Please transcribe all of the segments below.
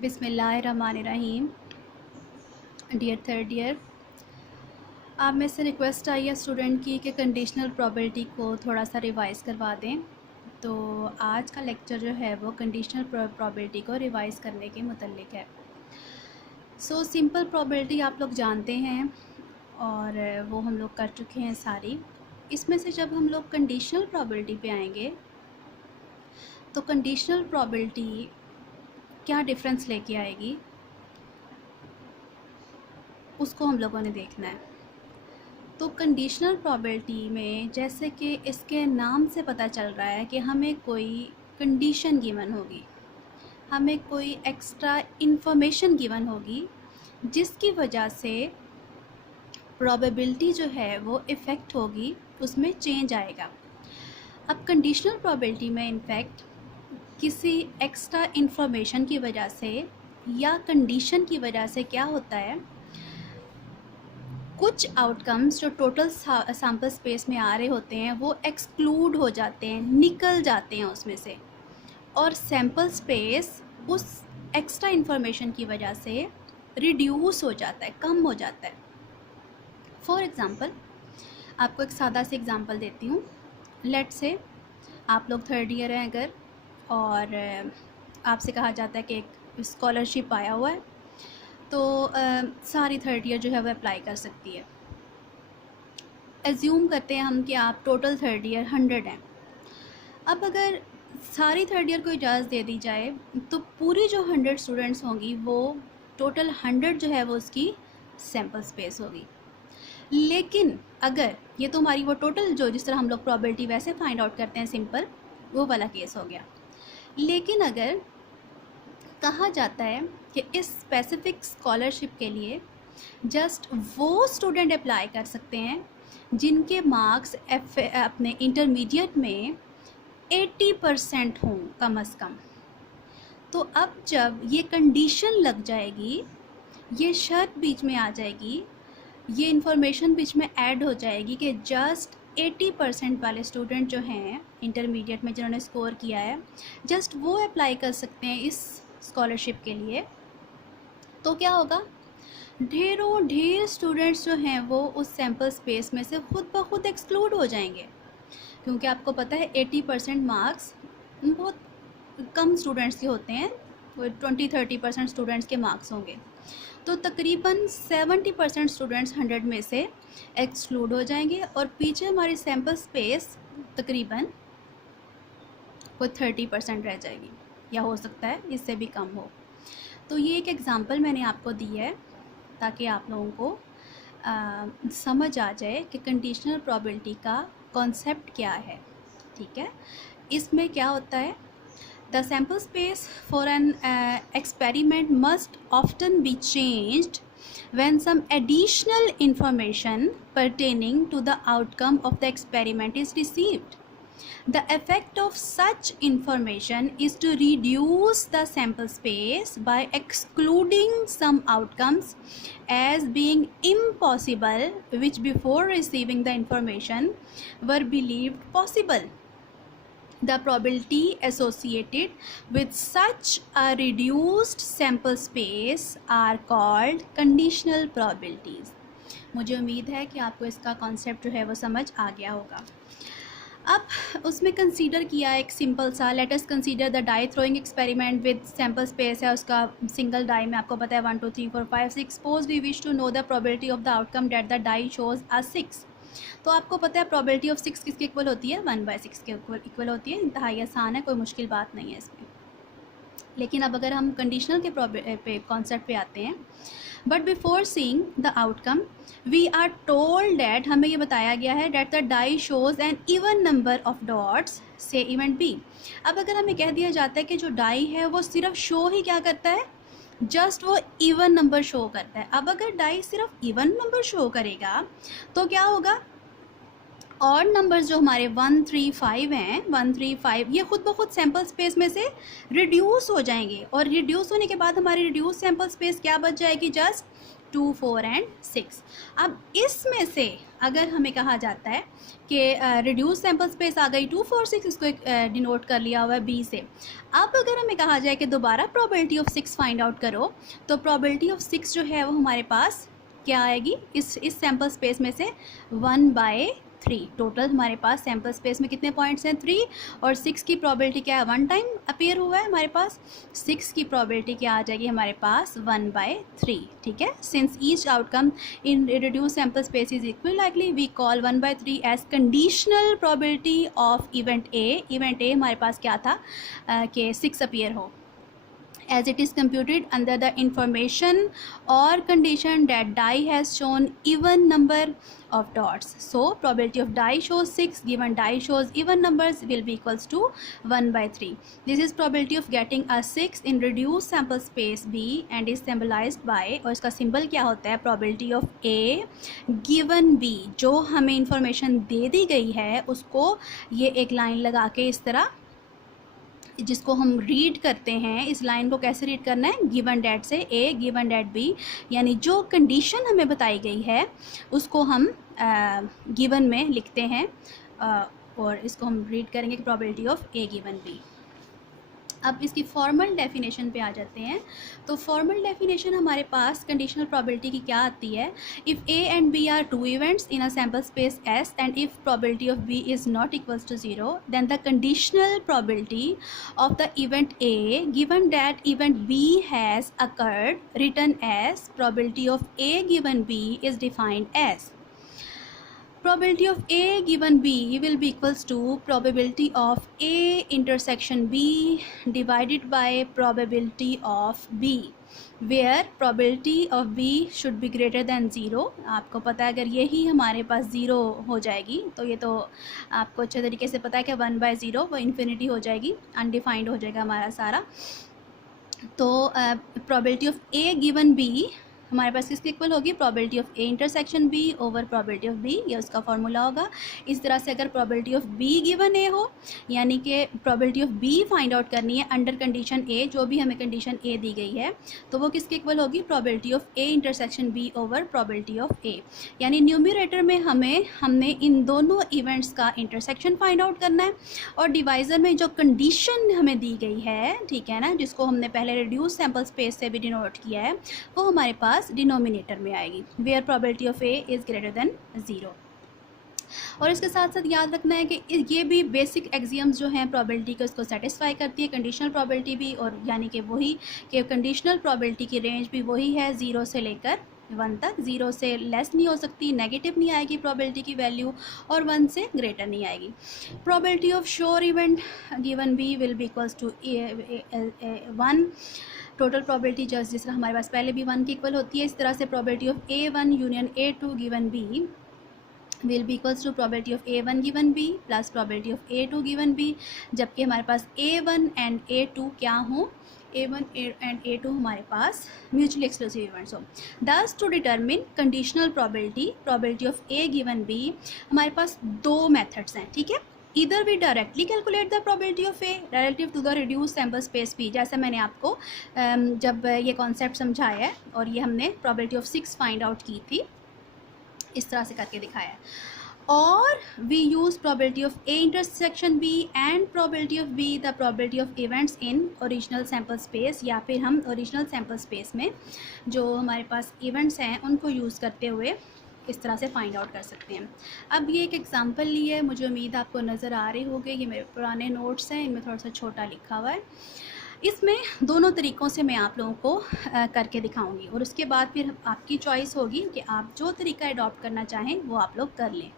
बिस्मिल्लाहिर्रहमानिर्रहीम। Dear third year, आप में से रिक्वेस्ट आई है स्टूडेंट की कि कंडीशनल प्रोबेबिलिटी को थोड़ा सा रिवाइज़ करवा दें। तो आज का लेक्चर जो है वो कंडीशनल प्रोबेबिलिटी को रिवाइज़ करने के मुतल्लिक है। सिंपल प्रोबेबिलिटी आप लोग जानते हैं और वो हम लोग कर चुके हैं सारी। इसमें से जब हम लोग कंडीशनल प्रोबेबिलिटी पे आएंगे तो कंडीशनल प्रोबेबिलिटी क्या डिफरेंस लेके आएगी उसको हम लोगों ने देखना है। तो कंडीशनल प्रोबेबिलिटी में जैसे कि इसके नाम से पता चल रहा है कि हमें कोई कंडीशन गिवन होगी, हमें कोई एक्स्ट्रा इंफॉर्मेशन गिवन होगी जिसकी वजह से प्रोबेबिलिटी जो है वो इफ़ेक्ट होगी, उसमें चेंज आएगा। अब कंडीशनल प्रोबेबिलिटी में इनफैक्ट किसी एक्स्ट्रा इंफॉर्मेशन की वजह से या कंडीशन की वजह से क्या होता है, कुछ आउटकम्स जो टोटल सैम्पल स्पेस में आ रहे होते हैं वो एक्सक्लूड हो जाते हैं, निकल जाते हैं उसमें से, और सैम्पल स्पेस उस एक्स्ट्रा इंफॉर्मेशन की वजह से रिड्यूस हो जाता है, कम हो जाता है। फॉर एग्ज़ाम्पल आपको एक सादा सी एग्ज़ाम्पल देती हूँ। लेट्स से आप लोग थर्ड ईयर हैं अगर, और आपसे कहा जाता है कि एक स्कॉलरशिप आया हुआ है, तो सारी थर्ड ईयर जो है वो अप्लाई कर सकती है। एज्यूम करते हैं हम कि आप टोटल थर्ड ईयर 100 हैं। अब अगर सारी थर्ड ईयर को इजाज़त दे दी जाए तो पूरी जो 100 स्टूडेंट्स होंगी वो टोटल 100 जो है वो उसकी सैम्पल स्पेस होगी। लेकिन अगर ये तो हमारी वो टोटल जो जिस तरह हम लोग प्रोबेबिलिटी वैसे फाइंड आउट करते हैं सिंपल, वो वाला केस हो गया। लेकिन अगर कहा जाता है कि इस स्पेसिफिक स्कॉलरशिप के लिए जस्ट वो स्टूडेंट अप्लाई कर सकते हैं जिनके मार्क्स अपने इंटरमीडिएट में 80% हों कम अज़ कम। तो अब जब ये कंडीशन लग जाएगी, ये शर्त बीच में आ जाएगी, ये इंफॉर्मेशन बीच में ऐड हो जाएगी कि जस्ट 80% वाले स्टूडेंट जो हैं इंटरमीडिएट में जिन्होंने स्कोर किया है, जस्ट वो अप्लाई कर सकते हैं इस स्कॉलरशिप के लिए, तो क्या होगा, ढेरों ढेर स्टूडेंट्स जो हैं वो उस सैम्पल स्पेस में से खुद ब खुद एक्सक्लूड हो जाएंगे। क्योंकि आपको पता है 80% मार्क्स बहुत कम स्टूडेंट्स के होते हैं, 20-30% स्टूडेंट्स के मार्क्स होंगे, तो तकरीबन 70% स्टूडेंट्स 100 में से एक्सक्लूड हो जाएंगे और पीछे हमारी सैम्पल स्पेस तकरीबन कोई 30% रह जाएगी, या हो सकता है इससे भी कम हो। तो ये एक एग्ज़ाम्पल मैंने आपको दी है ताकि आप लोगों को समझ आ जाए कि कंडीशनल प्रोबेबिलिटी का कॉन्सेप्ट क्या है। ठीक है, इसमें क्या होता है, the sample space for an experiment must often be changed when some additional information pertaining to the outcome of the experiment is received. The effect of such information is to reduce the sample space by excluding some outcomes as being impossible which before receiving the information were believed possible. The probability associated with such a reduced sample space are called conditional probabilities. मुझे उम्मीद है कि आपको इसका concept जो है वो समझ आ गया होगा। अब उसमें कंसीडर किया एक सिंपल सा, let us consider the die throwing experiment with sample space है उसका सिंगल डाई में आपको पता है 1 2 3 4 5 6। Suppose we wish to know the probability of the outcome that the die shows a 6। तो आपको पता है प्रोबेबिलिटी ऑफ 6 किसके इक्वल होती है, 1/6 के इक्वल होती है। इंतहाई आसान है, कोई मुश्किल बात नहीं है इसमें। लेकिन अब अगर हम कंडीशनल के कॉन्सेप्ट पे आते हैं, but before seeing the outcome we are told that, हमें ये बताया गया है that the die shows an even number of dots से इवेंट बी। अब अगर हमें कह दिया जाता है कि जो डाई है वो सिर्फ शो ही क्या करता है, जस्ट वो इवन नंबर शो करता है। अब अगर डाई सिर्फ इवन नंबर शो करेगा तो क्या होगा, और नंबर्स जो हमारे 1 3 5 हैं, 1 3 5 ये खुद ब खुद सैम्पल स्पेस में से रिड्यूस हो जाएंगे, और रिड्यूस होने के बाद हमारी रिड्यूस सैम्पल स्पेस क्या बच जाएगी, जस्ट 2 4 एंड 6। अब इसमें से अगर हमें कहा जाता है कि रिड्यूस सैम्पल स्पेस आ गई 2 4 6, इसको डिनोट कर लिया हुआ है बी से। अब अगर हमें कहा जाए कि दोबारा प्रोबेबिलिटी ऑफ 6 फाइंड आउट करो, तो प्रोबेबिलिटी ऑफ 6 जो है वो हमारे पास क्या आएगी, इस सैम्पल स्पेस में से 1/3। टोटल हमारे पास सैम्पल स्पेस में कितने पॉइंट्स हैं, 3, और 6 की प्रोबेबिलिटी क्या है, 1 टाइम अपीयर हुआ है हमारे पास, 6 की प्रोबेबिलिटी क्या आ जाएगी हमारे पास, 1/3। ठीक है, since each outcome in reduce sample space is equal likely, we call 1/3 as conditional probability of event A. Event A हमारे पास क्या था कि 6 अपीयर हो, as it is computed under the information or condition that die has shown even number of dots. So probability of die shows 6, given die shows even numbers will be equals to 1/3. This is probability of getting a 6 in reduced sample space B and is symbolized by, और इसका symbol क्या होता है, probability of A given B। जो हमें information दे दी गई है उसको ये एक लाइन लगा के इस तरह, जिसको हम रीड करते हैं, इस लाइन को कैसे रीड करना है, गिवन डैट से, ए गिवन डैट बी, यानी जो कंडीशन हमें बताई गई है उसको हम गिवन में लिखते हैं, और इसको हम रीड करेंगे कि probability of A given B. अब इसकी फॉर्मल डेफिनेशन पे आ जाते हैं। तो फॉर्मल डेफिनेशन हमारे पास कंडीशनल प्रोबेबिलिटी की क्या आती है, if A and B are 2 events in a sample space S and if probability of B is not equals to 0, then the conditional probability of the event A given that event B has occurred written as probability of A given B is defined as, probability of A given B will be equals to probability of A intersection B divided by probability of B, where probability of B should be greater than 0। आपको पता है अगर यही हमारे पास 0 हो जाएगी तो ये तो आपको अच्छे तरीके से पता है कि 1/0 वो इन्फिनिटी हो जाएगी, अनडिफाइंड हो जाएगा हमारा सारा। तो probability of A given B हमारे पास किसके इक्वल होगी, probability of A intersection B over probability of B, ये उसका फॉर्मूला होगा। इस तरह से अगर probability of B given A हो, यानी कि probability of B find out करनी है अंडर कंडीशन ए, जो भी हमें कंडीशन ए दी गई है, तो वो किसके इक्वल होगी, probability of A intersection B over probability of A. यानी न्यूमरेटर में हमने इन दोनों इवेंट्स का इंटरसेक्शन फाइंड आउट करना है, और डिवाइज़र में जो कंडीशन हमें दी गई है, ठीक है ना, जिसको हमने पहले रिड्यूस सैम्पल स्पेस से भी डिनोट किया है, वो हमारे पास डिनोमिनेटर में आएगी, where probability of A is greater than 0। और इसके साथ साथ याद रखना है कि ये भी बेसिक एक्सियम्स जो हैं प्रोबेबिलिटी को इसको सेटिस्फाई करती है, कंडीशनल प्रोबेबिलिटी भी, और यानी कि वही कि कंडीशनल प्रोबेबिलिटी की रेंज भी वही है 0 से लेकर 1 तक, 0 से लेस नहीं हो सकती, नेगेटिव नहीं आएगी प्रोबेबिलिटी की वैल्यू, और 1 से ग्रेटर नहीं आएगी। Probability of sure event given B will be equals to 1। Total probability just जिस तरह हमारे पास पहले भी 1 की इक्वल होती है, इस तरह से probability of A1 union A2 given B will be equals to probability of A1 given B plus probability of A2 given B, जबकि हमारे पास A1 एंड A2 क्या हों, A1 एंड A2 हमारे पास म्यूचुअली एक्सक्लूसिव इवेंट्स हो। Thus to determine conditional probability of A given B हमारे पास 2 methods हैं, ठीक है। Either we directly calculate the probability of A relative to the reduced sample space B, जैसे मैंने आपको जब ये कॉन्सेप्ट समझाया है और ये हमने probability of 6 फाइंड आउट की थी, इस तरह से करके दिखाया है, और we use probability of A intersection B and probability of B the probability of events in original sample space, या फिर हम original sample space में जो हमारे पास events हैं उनको यूज़ करते हुए इस तरह से फाइंड आउट कर सकते हैं। अब ये एक एग्जांपल ली है, मुझे उम्मीद आपको नज़र आ रही होगी, ये मेरे पुराने नोट्स हैं, इनमें थोड़ा सा छोटा लिखा हुआ है। इसमें दोनों तरीक़ों से मैं आप लोगों को करके दिखाऊंगी, और उसके बाद फिर आपकी चॉइस होगी कि आप जो तरीका अडॉप्ट करना चाहें वो आप लोग कर लें।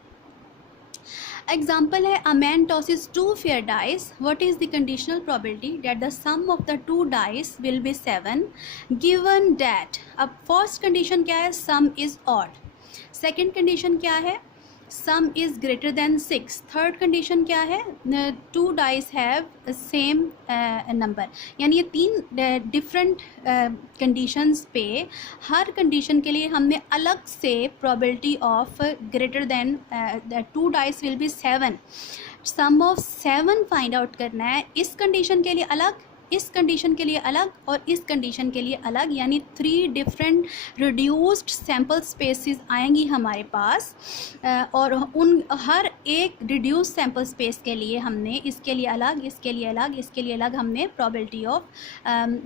एग्जाम्पल है, a man tosses 2 fair dice, what is the conditional probability that the sum of the 2 dice will be 7 given that. अब फर्स्ट कंडीशन क्या है, sum is odd. Second condition क्या है, sum is greater than 6। Third condition क्या है, 2 dice have same number. यानी ये 3 different conditions पे हर कंडीशन के लिए हमने अलग से probability of greater than 2 dice will be 7, sum of 7 find out करना है। इस कंडीशन के लिए अलग, इस कंडीशन के लिए अलग और इस कंडीशन के लिए अलग, यानी 3 डिफरेंट रिड्यूस्ड सैम्पल स्पेसेस आएंगी हमारे पास। और उन हर एक रिड्यूस्ड सैम्पल स्पेस के लिए हमने इसके लिए अलग, इसके लिए अलग, इसके लिए अलग हमने probability of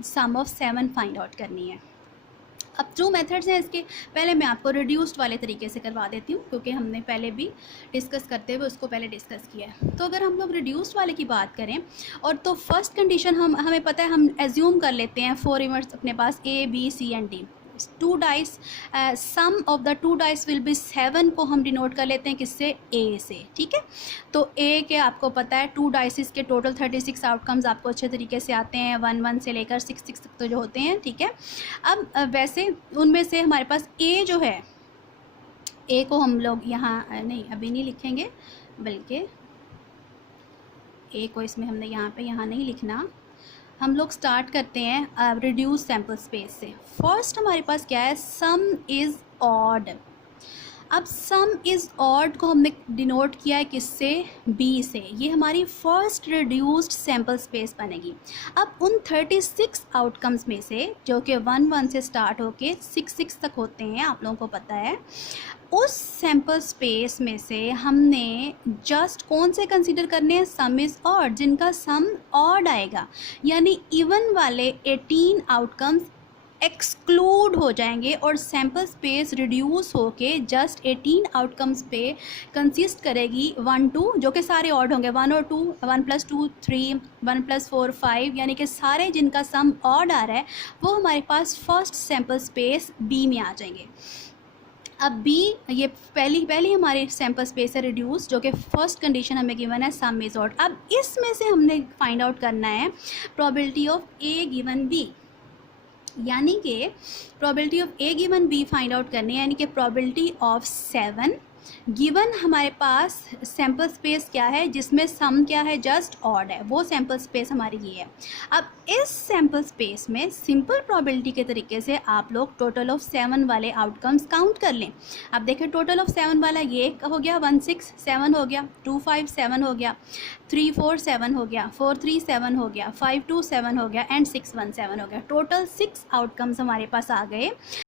sum of 7 find out करनी है। अब जो मेथड्स हैं इसके, पहले मैं आपको रिड्यूस्ड वाले तरीके से करवा देती हूँ, क्योंकि हमने पहले भी डिस्कस करते हुए उसको पहले डिस्कस किया है। तो अगर हम लोग रिड्यूस्ड वाले की बात करें, और तो फर्स्ट कंडीशन हमें पता है, हम एज्यूम कर लेते हैं 4 इवेंट्स अपने पास A B C and D। 2 dice, sum of the 2 dice will be 7 को हम डिनोट कर लेते हैं किससे, A से, ठीक है। तो A के आपको पता है 2 डाइसिस के टोटल 36 आउटकम्स आपको अच्छे तरीके से आते हैं, 1 से लेकर 6 तक तो जो होते हैं, ठीक है। अब वैसे उनमें से हमारे पास A जो है, A को हम लोग यहाँ नहीं अभी नहीं लिखेंगे, बल्कि A को इसमें हमने यहाँ नहीं लिखना, हम लोग स्टार्ट करते हैं रिड्यूस सैम्पल स्पेस से। फर्स्ट हमारे पास क्या है, सम इज़ ऑड। अब सम इज़ ऑड को हमने डिनोट किया है किससे, B से। ये हमारी फर्स्ट रिड्यूस्ड सैम्पल स्पेस बनेगी। अब उन 36 आउटकम्स में से, जो कि 1 से स्टार्ट होके 6 तक होते हैं, आप लोगों को पता है, उस सैम्पल स्पेस में से हमने जस्ट कौन से कंसीडर करने हैं, सम इज़ ऑड, जिनका सम ऑड आएगा। यानी इवन वाले 18 आउटकम्स एक्सक्लूड हो जाएंगे और सैम्पल स्पेस रिड्यूस होके जस्ट 18 आउटकम्स पे कंसिस्ट करेगी 1 2, जो कि सारे ऑड होंगे, 1 और 2, 1 + 2 3, 1 + 4 5, यानी कि सारे जिनका सम ऑड आ रहा है वो हमारे पास फर्स्ट सैम्पल स्पेस B में आ जाएंगे। अब B ये पहली हमारी सैम्पल स्पेस है रिड्यूस, जो कि फर्स्ट कंडीशन हमें गिवन है सम इज़ ऑड। अब इसमें से हमने फाइंड आउट करना है probability of A given B, यानी कि probability of A given B find out करनी है, यानी कि प्रोबेबिलिटी ऑफ 7 गिवन हमारे पास सैम्पल स्पेस क्या है, जिसमें सम क्या है, जस्ट ऑड है, वो सैम्पल स्पेस हमारी ये है। अब इस सैम्पल स्पेस में सिंपल प्रोबेबिलिटी के तरीके से आप लोग टोटल ऑफ 7 वाले आउटकम्स काउंट कर लें। अब देखिए टोटल ऑफ 7 वाला ये हो गया, 1 6 7 हो गया, 2 5 7 हो गया, 3 4 7 हो गया, 4 3 7 हो गया, 5 2 7 हो गया एंड 6 1 7 हो गया। टोटल 6 आउटकम्स हमारे पास आ गए।